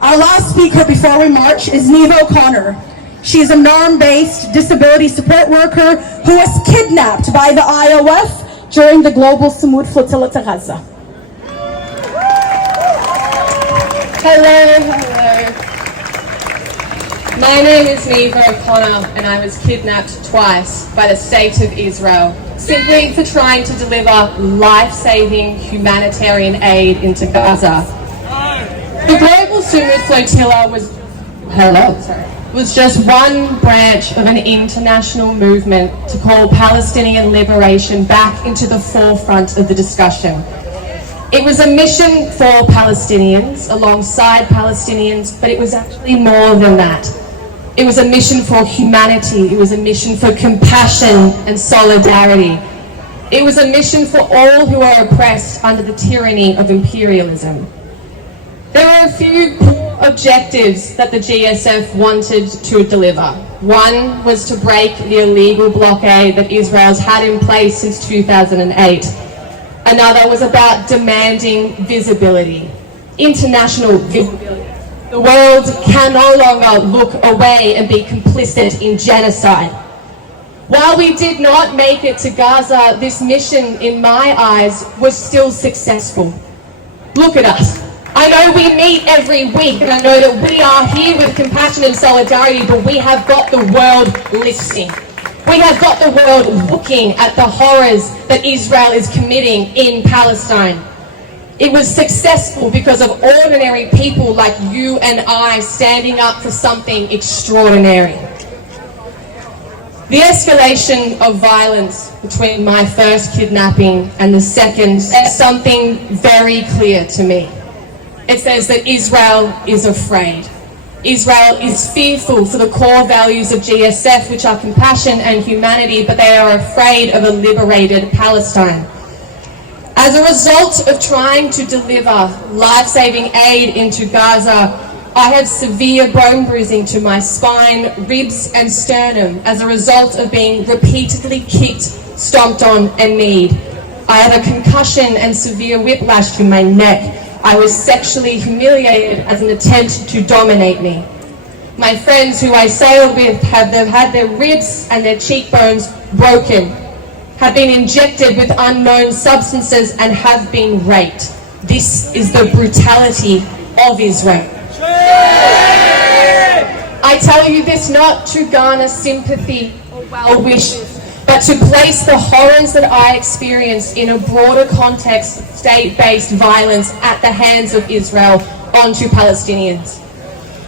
Our last speaker before we march is Neve O'Connor. She is a norm-based disability support worker who was kidnapped by the IOF during the global Flotilla to Gaza. Hello. My name is Neve O'Connor and I was kidnapped twice by the state of Israel, simply for trying to deliver life-saving humanitarian aid into Gaza. The global Flotilla was just one branch of an international movement to call Palestinian liberation back into the forefront of the discussion. It was a mission for Palestinians, alongside Palestinians, but it was actually more than that. It was a mission for humanity. It was a mission for compassion and solidarity. It was a mission for all who are oppressed under the tyranny of imperialism. There were a few core objectives that the GSF wanted to deliver. One was to break the illegal blockade that Israel's had in place since 2008. Another was about demanding visibility, international visibility. The world can no longer look away and be complicit in genocide. While we did not make it to Gaza, this mission, in my eyes, was still successful. Look at us. I know we meet every week, and I know that we are here with compassion and solidarity, but we have got the world listening. We have got the world looking at the horrors that Israel is committing in Palestine. It was successful because of ordinary people like you and I standing up for something extraordinary. The escalation of violence between my first kidnapping and the second says something very clear to me. It says that Israel is afraid. Israel is fearful for the core values of GSF, which are compassion and humanity, but they are afraid of a liberated Palestine. As a result of trying to deliver life-saving aid into Gaza, I have severe bone bruising to my spine, ribs and sternum as a result of being repeatedly kicked, stomped on and kneed. I have a concussion and severe whiplash to my neck. I was sexually humiliated as an attempt to dominate me. My friends who I sailed with have had their ribs and their cheekbones broken, have been injected with unknown substances and have been raped. This is the brutality of Israel. I tell you this not to garner sympathy or well wishes, but to place the horrors that I experienced in a broader context of state-based violence at the hands of Israel onto Palestinians.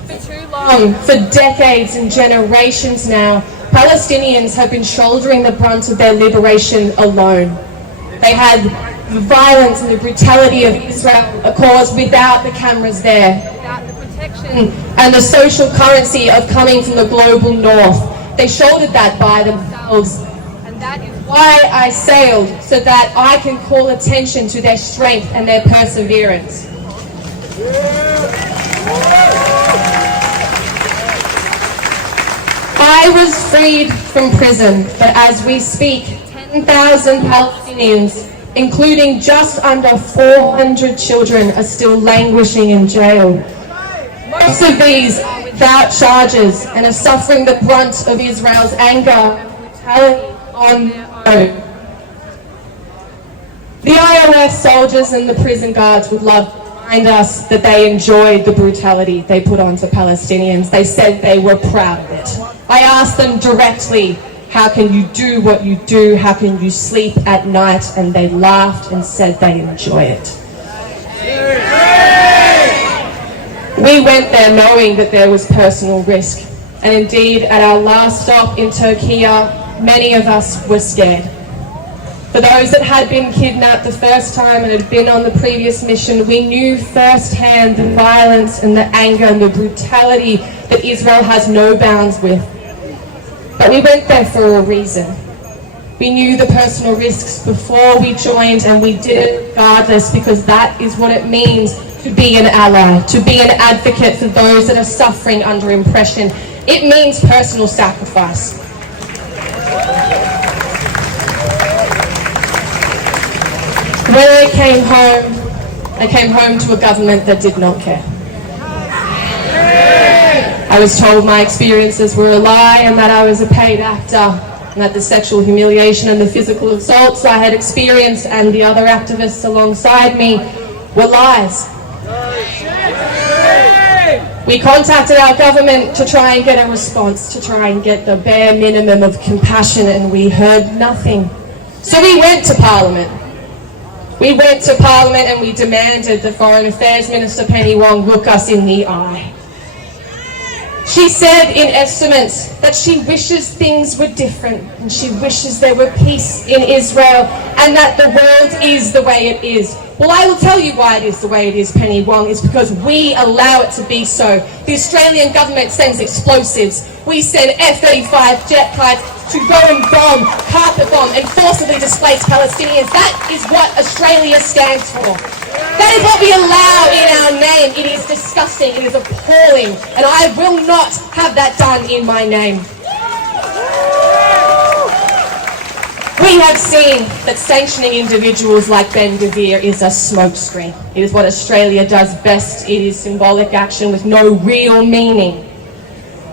For too long, for decades and generations now, Palestinians have been shouldering the brunt of their liberation alone. They had the violence and the brutality of Israel caused without the cameras there, without the protection and the social currency of coming from the global north. They shouldered that by themselves, and that is why I sailed, so that I can call attention to their strength and their perseverance. I was freed from prison, but as we speak, 10,000 Palestinians, including just under 400 children, are still languishing in jail. Most of these are without charges and are suffering the brunt of Israel's anger and brutality on their own. The IOF soldiers and the prison guards would love to remind us that they enjoyed the brutality they put onto Palestinians. They said they were proud of it. I asked them directly, how can you do what you do? How can you sleep at night? And they laughed and said they enjoy it. We went there knowing that there was personal risk. And indeed, at our last stop in Turkey, many of us were scared. For those that had been kidnapped the first time and had been on the previous mission, we knew firsthand the violence and the anger and the brutality that Israel has no bounds with. But we went there for a reason. We knew the personal risks before we joined, and we did it regardless, because that is what it means to be an ally, to be an advocate for those that are suffering under oppression. It means personal sacrifice. When I came home, I came home to a government that did not care. I was told my experiences were a lie and that I was a paid actor, and that the sexual humiliation and the physical assaults I had experienced and the other activists alongside me were lies. We contacted our government to try and get a response, to try and get the bare minimum of compassion, and we heard nothing. So we went to Parliament. We went to Parliament and we demanded that Foreign Affairs Minister Penny Wong look us in the eye. She said in estimates that she wishes things were different, and she wishes there were peace in Israel, and that the world is the way it is. Well, I will tell you why it is the way it is, Penny Wong. It's because we allow it to be so. The Australian government sends explosives. We send F-35 jet kites to go and bomb, carpet bomb, and forcibly displace Palestinians. That is what Australia stands for. That is what we allow in our name. It is disgusting, it is appalling, and I will not have that done in my name. We have seen that sanctioning individuals like Ben Gvir is a smokescreen. It is what Australia does best. It is symbolic action with no real meaning.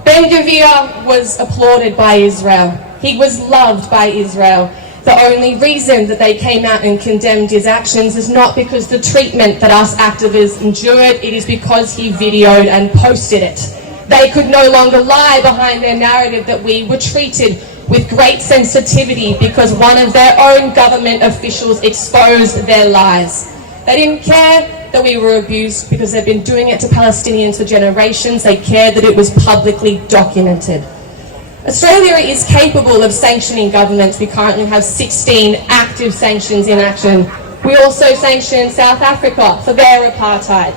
Ben Gvir was applauded by Israel. He was loved by Israel. The only reason that they came out and condemned his actions is not because the treatment that us activists endured, it is because he videoed and posted it. They could no longer lie behind their narrative that we were treated with great sensitivity because one of their own government officials exposed their lies. They didn't care that we were abused because they've been doing it to Palestinians for generations. They cared that it was publicly documented. Australia is capable of sanctioning governments. We currently have 16 active sanctions in action. We also sanction South Africa for their apartheid.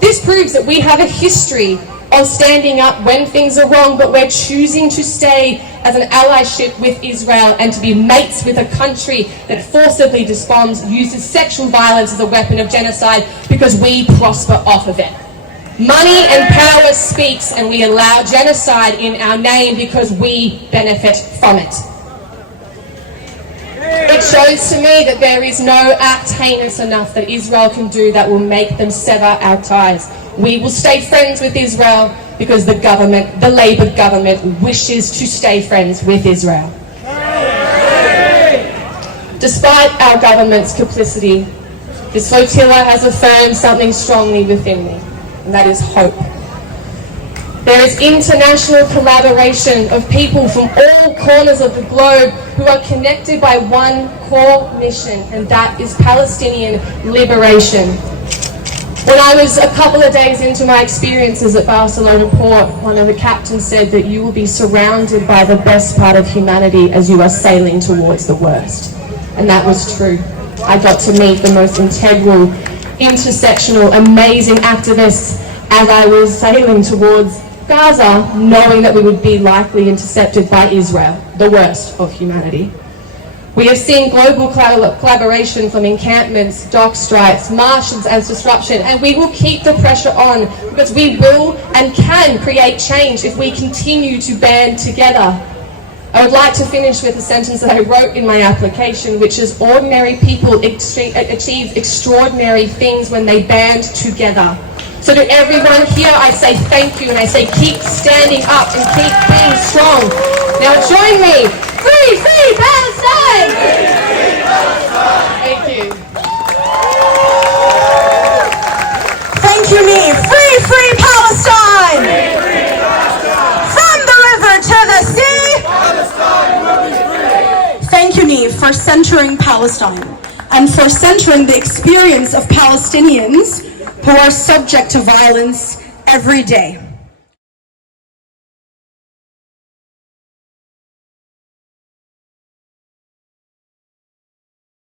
This proves that we have a history of standing up when things are wrong, but we're choosing to stay as an allyship with Israel and to be mates with a country that forcibly disbombs, uses sexual violence as a weapon of genocide because we prosper off of it. Money and power speaks, and we allow genocide in our name because we benefit from it. It shows to me that there is no act heinous enough that Israel can do that will make them sever our ties. We will stay friends with Israel because the government, the Labour government, wishes to stay friends with Israel. Despite our government's complicity, this flotilla has affirmed something strongly within me, and that is hope. There is international collaboration of people from all corners of the globe who are connected by one core mission, and that is Palestinian liberation. When I was a couple of days into my experiences at Barcelona Port, one of the captains said that you will be surrounded by the best part of humanity as you are sailing towards the worst. And that was true. I got to meet the most integral, intersectional, amazing activists as I was sailing towards Gaza, knowing that we would be likely intercepted by Israel, the worst of humanity. We have seen global collaboration from encampments, dock strikes, marches as disruption, and we will keep the pressure on because we will and can create change if we continue to band together. I would like to finish with a sentence that I wrote in my application, which is ordinary people achieve extraordinary things when they band together. So to everyone here, I say thank you, and I say keep standing up and keep being strong. Now join me. Free, free Palestine! Free, free Palestine! Thank you. Thank you, Neve. Free, free Palestine! Free, free Palestine! From the river to the sea! Palestine will be free! Thank you, Neve, for centering Palestine and for centering the experience of Palestinians who are subject to violence every day.